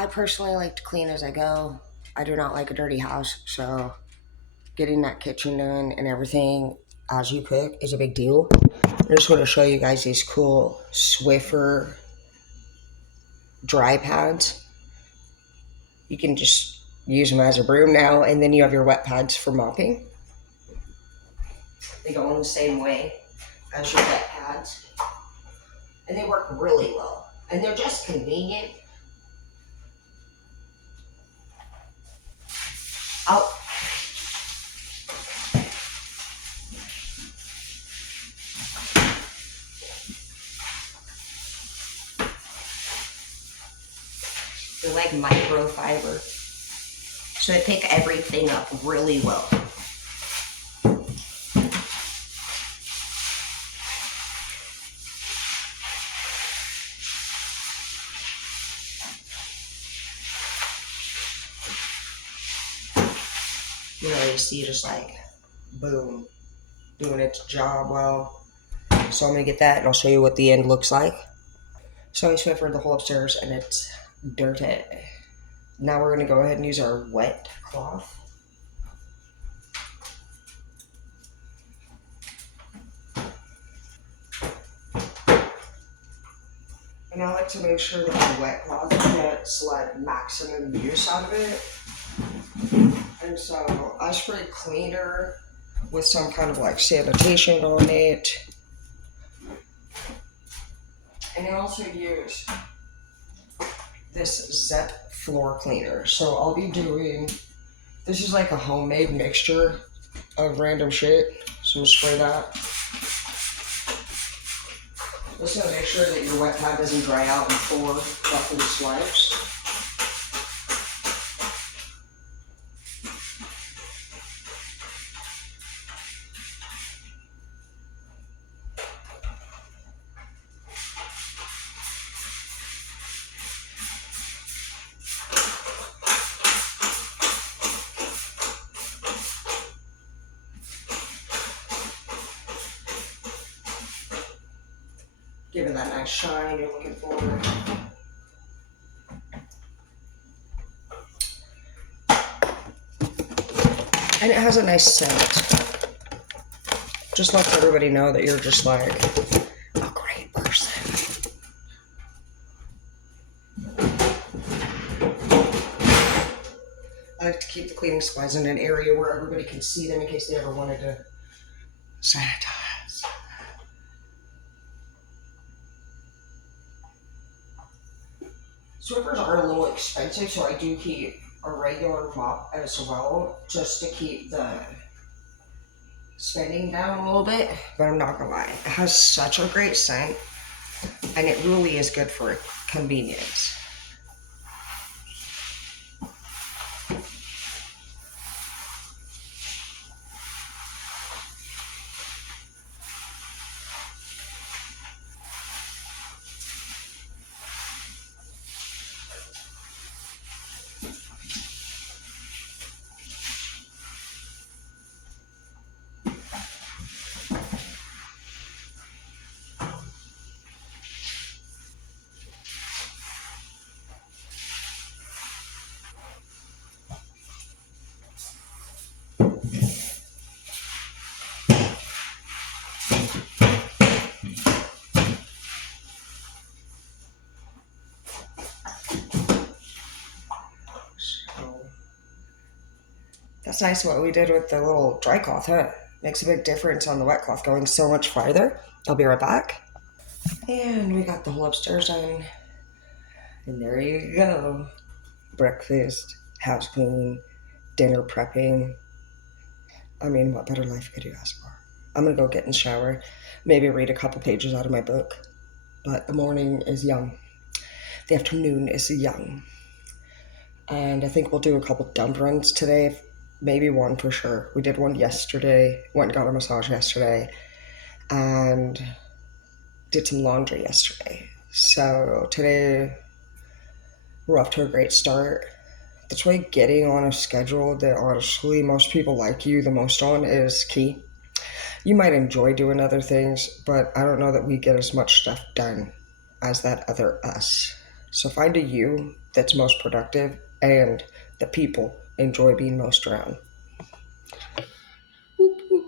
I personally like to clean as I go. I do not like a dirty house, so getting that kitchen done and everything as you cook is a big deal. I just want to show you guys these cool Swiffer dry pads. You can just use them as a broom now, and then you have your wet pads for mopping. They go in the same way as your wet pads, and they work really well. And they're just convenient. Oh, they're like microfiber, so they pick everything up really well. You see just like, boom, doing its job well. So I'm gonna get that and I'll show you what the end looks like. So I swiffered the whole upstairs and it's dirty. Now we're gonna go ahead and use our wet cloth. And I like to make sure that my wet cloth gets like maximum use out of it. And so I spray cleaner with some kind of like sanitation on it. And I also use this Zep floor cleaner. So I'll be doing, this is like a homemade mixture of random shit. So we'll spray that. Just gonna make sure that your wet pad doesn't dry out before roughly swipes. Give it that nice shine you're looking for. And it has a nice scent. Just lets everybody know that you're just like a great person. I like to keep the cleaning supplies in an area where everybody can see them in case they ever wanted to sanitize. Swiffers are a little expensive, so I do keep a regular mop as well, just to keep the spending down a little bit. But I'm not gonna lie, it has such a great scent, and it really is good for convenience. That's nice what we did with the little dry cloth, huh? Makes a big difference on the wet cloth going so much farther. I'll be right back. And we got the whole upstairs done. And there you go. Breakfast, house cleaning, dinner prepping. I mean, what better life could you ask for? I'm gonna go get in the shower, maybe read a couple pages out of my book. But the morning is young. The afternoon is young. And I think we'll do a couple dump runs today. Maybe one for sure. We did one yesterday. Went and got a massage yesterday. And did some laundry yesterday. So today we're off to a great start. That's why getting on a schedule that honestly most people like you the most on is key. You might enjoy doing other things, but I don't know that we get as much stuff done as that other us. So find a you that's most productive and the people enjoy being most around. Whoop, whoop.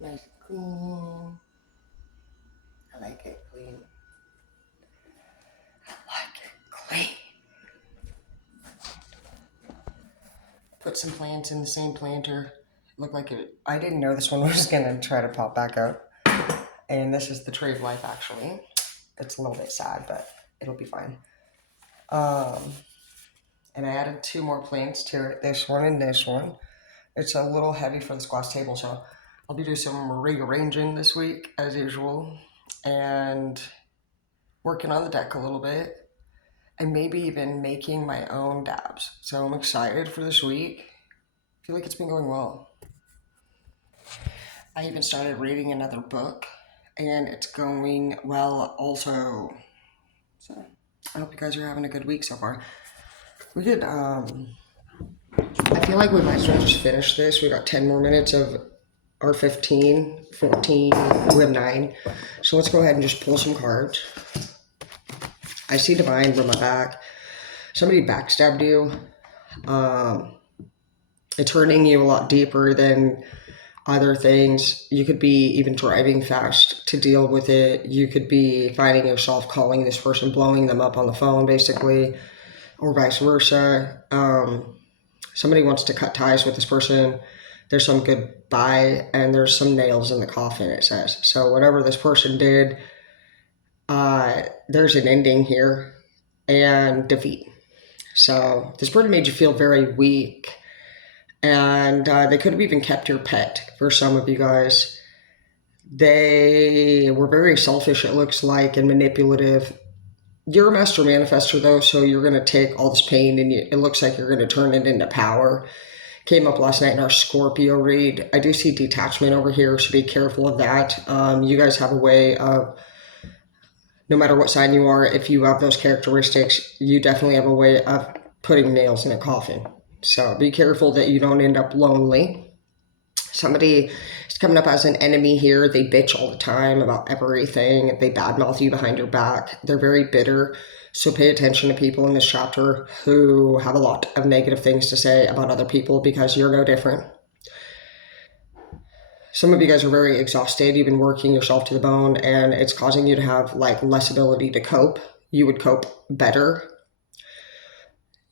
Nice and clean. I like it clean. I like it clean. Put some plants in the same planter. Looked like it. I didn't know this one was gonna try to pop back up. And this is the tree of life, actually. It's a little bit sad, but it'll be fine. And I added 2 more plants to it, this one and this one. It's a little heavy for this glass table, so I'll be doing some rearranging this week, as usual, and working on the deck a little bit, and maybe even making my own dabs. So I'm excited for this week. I feel like it's been going well. I even started reading another book, and it's going well also. So I hope you guys are having a good week so far. We could, I feel like we might as well just finish this. We got 10 more minutes of our 15, 14, we have 9. So let's go ahead and just pull some cards. I see Divine from my back. Somebody backstabbed you. It's hurting you a lot deeper than other things. You could be even driving fast to deal with it. You could be finding yourself calling this person, blowing them up on the phone, basically, or vice versa. Somebody wants to cut ties with this person. There's some goodbye, and there's some nails in the coffin, it says. So whatever this person did, there's an ending here and defeat. So this person made you feel very weak, and they could have even kept your pet for some of you guys. They were very selfish, it looks like, and manipulative. You're a master manifester, though, so you're going to take all this pain, and it looks like you're going to turn it into power. Came up last night in our Scorpio read. I do see detachment over here, so be careful of that. You guys have a way of, no matter what sign you are, if you have those characteristics, you definitely have a way of putting nails in a coffin. So be careful that you don't end up lonely. Somebody is coming up as an enemy here. They bitch all the time about everything. They badmouth you behind your back. They're very bitter. So pay attention to people in this chapter who have a lot of negative things to say about other people, because you're no different. Some of you guys are very exhausted. You've been working yourself to the bone, and it's causing you to have like less ability to cope. You would cope better.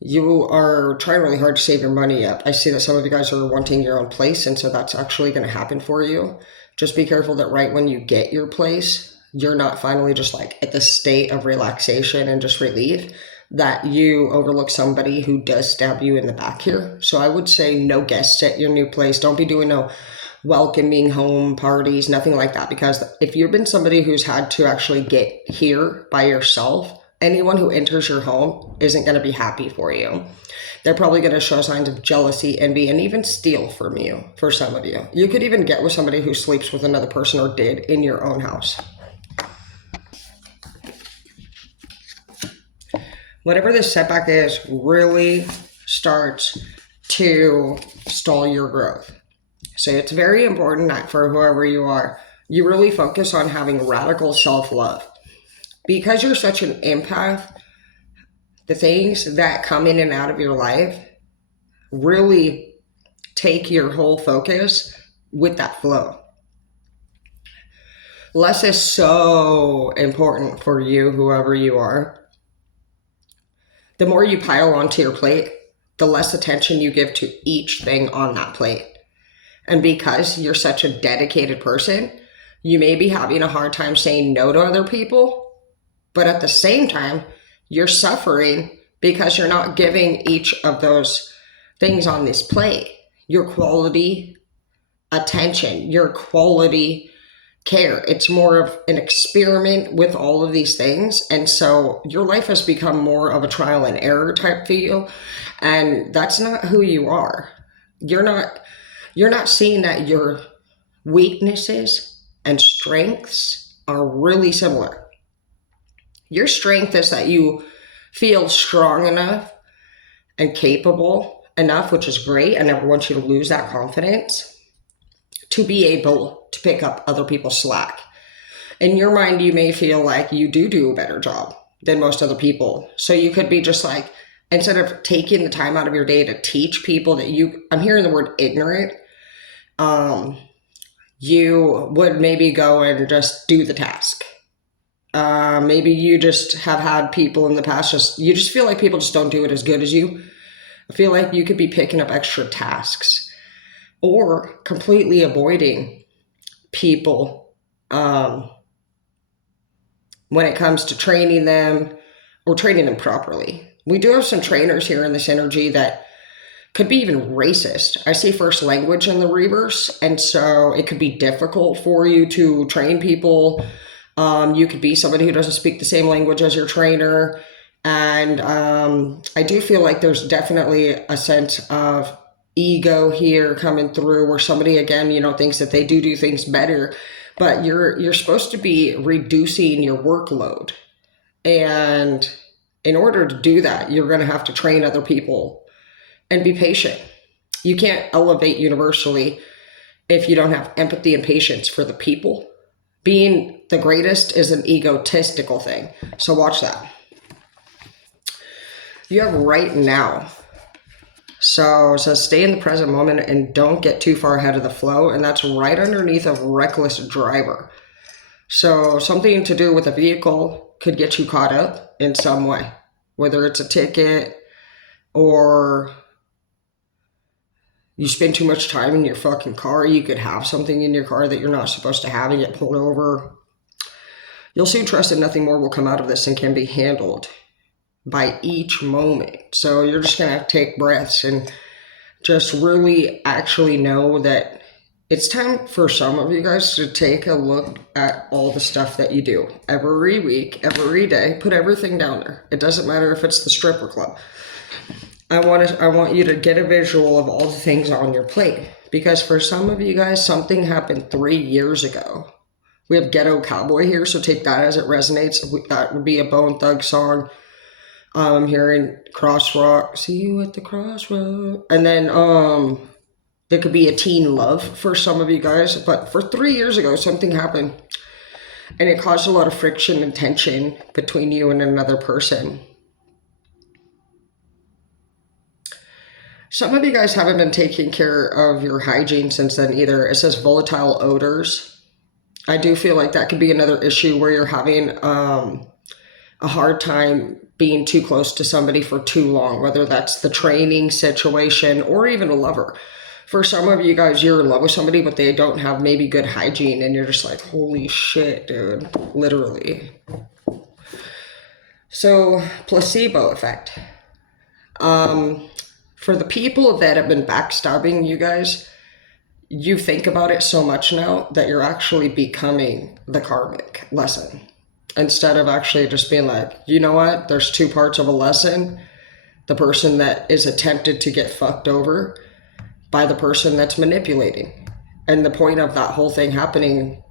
You are trying really hard to save your money up. I see that some of you guys are wanting your own place, and so that's actually going to happen for you. Just be careful that right when you get your place, you're not finally just like at the state of relaxation and just relief, that you overlook somebody who does stab you in the back here. So I would say no guests at your new place. Don't be doing no welcoming home parties, nothing like that, because if you've been somebody who's had to actually get here by yourself, anyone who enters your home isn't going to be happy for you. They're probably going to show signs of jealousy, envy, and even steal from you for some of you. You could even get with somebody who sleeps with another person or did in your own house. Whatever this setback is really starts to stall your growth. So it's very important that for whoever you are, you really focus on having radical self-love. Because you're such an empath, the things that come in and out of your life really take your whole focus with that flow. Less is so important for you, whoever you are. The more you pile onto your plate, the less attention you give to each thing on that plate. And because you're such a dedicated person, you may be having a hard time saying no to other people, but at the same time, you're suffering because you're not giving each of those things on this plate your quality attention, your quality care. It's more of an experiment with all of these things. And so your life has become more of a trial and error type feel. And that's not who you are. You're not seeing that your weaknesses and strengths are really similar. Your strength is that you feel strong enough and capable enough, which is great. I never want you to lose that confidence, to be able to pick up other people's slack. In your mind, you may feel like you do a better job. than most other people. So you could be just like, instead of taking the time out of your day to teach people that I'm hearing the word ignorant, you would maybe go and just do the task. Maybe you just have had people in the past, you just feel like people just don't do it as good as you. I feel like you could be picking up extra tasks or completely avoiding people when it comes to training them or training them properly. We do have some trainers here in this energy that could be even racist. I see first language in the reverse, and so it could be difficult for you to train people. You could be somebody who doesn't speak the same language as your trainer. And I do feel like there's definitely a sense of ego here coming through, where somebody, again, thinks that they do things better, but you're supposed to be reducing your workload. And in order to do that, you're going to have to train other people and be patient. You can't elevate universally if you don't have empathy and patience for the people. Being the greatest is an egotistical thing. So watch that. You have right now. So it says stay in the present moment and don't get too far ahead of the flow. And that's right underneath a reckless driver. So something to do with a vehicle could get you caught up in some way, whether it's a ticket or you spend too much time in your fucking car. You could have something in your car that you're not supposed to have and get pulled over. You'll soon trust that nothing more will come out of this and can be handled by each moment. So you're just going to have to take breaths and just really actually know that it's time for some of you guys to take a look at all the stuff that you do every week, every day. Put everything down there. It doesn't matter if it's the stripper club. I want you to get a visual of all the things on your plate, because for some of you guys, something happened 3 years ago. We have Ghetto Cowboy here, so take that as it resonates. That would be a Bone Thug song. I'm hearing Crossroad, see you at the crossroad. And then there could be a teen love for some of you guys. But for 3 years ago, something happened, and it caused a lot of friction and tension between you and another person. Some of you guys haven't been taking care of your hygiene since then either. It says volatile odors. I do feel like that could be another issue where you're having a hard time being too close to somebody for too long, whether that's the training situation or even a lover. For some of you guys, you're in love with somebody, but they don't have maybe good hygiene, and you're just like, holy shit, dude, literally. So, placebo effect. For the people that have been backstabbing you guys, you think about it so much now that you're actually becoming the karmic lesson. Instead of actually just being like, you know what, there's two parts of a lesson. The person that is attempted to get fucked over by the person that's manipulating. And the point of that whole thing happening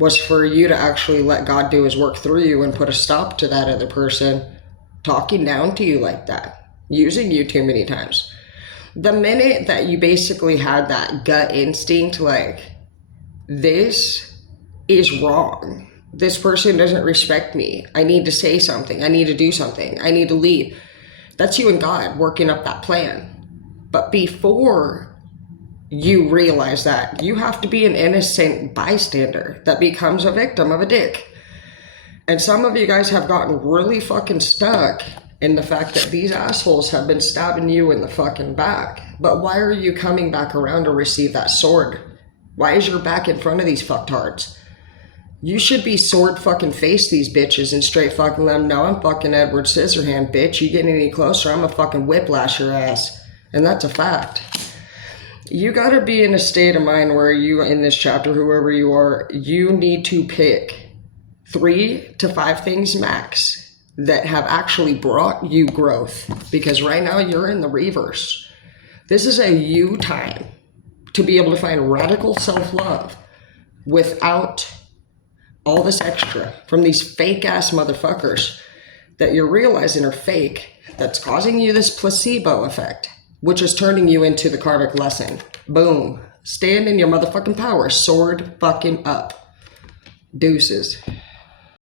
was for you to actually let God do his work through you and put a stop to that other person talking down to you like that. Using you too many times. The minute that you basically had that gut instinct, like, this is wrong. This person doesn't respect me. I need to say something. I need to do something. I need to leave. That's you and God working up that plan. But before you realize that, you have to be an innocent bystander that becomes a victim of a dick. And some of you guys have gotten really fucking stuck in the fact that these assholes have been stabbing you in the fucking back. But why are you coming back around to receive that sword? Why is your back in front of these fucktards? You should be sword fucking face these bitches and straight fucking let them know, I'm fucking Edward Scissorhand, bitch. You get any closer, I'm a fucking whiplash your ass. And that's a fact. You gotta be in a state of mind where you, in this chapter, whoever you are, you need to pick 3 to 5 things max that have actually brought you growth, because right now you're in the reverse. This is a you time to be able to find radical self-love without all this extra from these fake ass motherfuckers that you're realizing are fake, that's causing you this placebo effect, which is turning you into the karmic lesson. Boom. Stand in your motherfucking power. Sword fucking up. Deuces.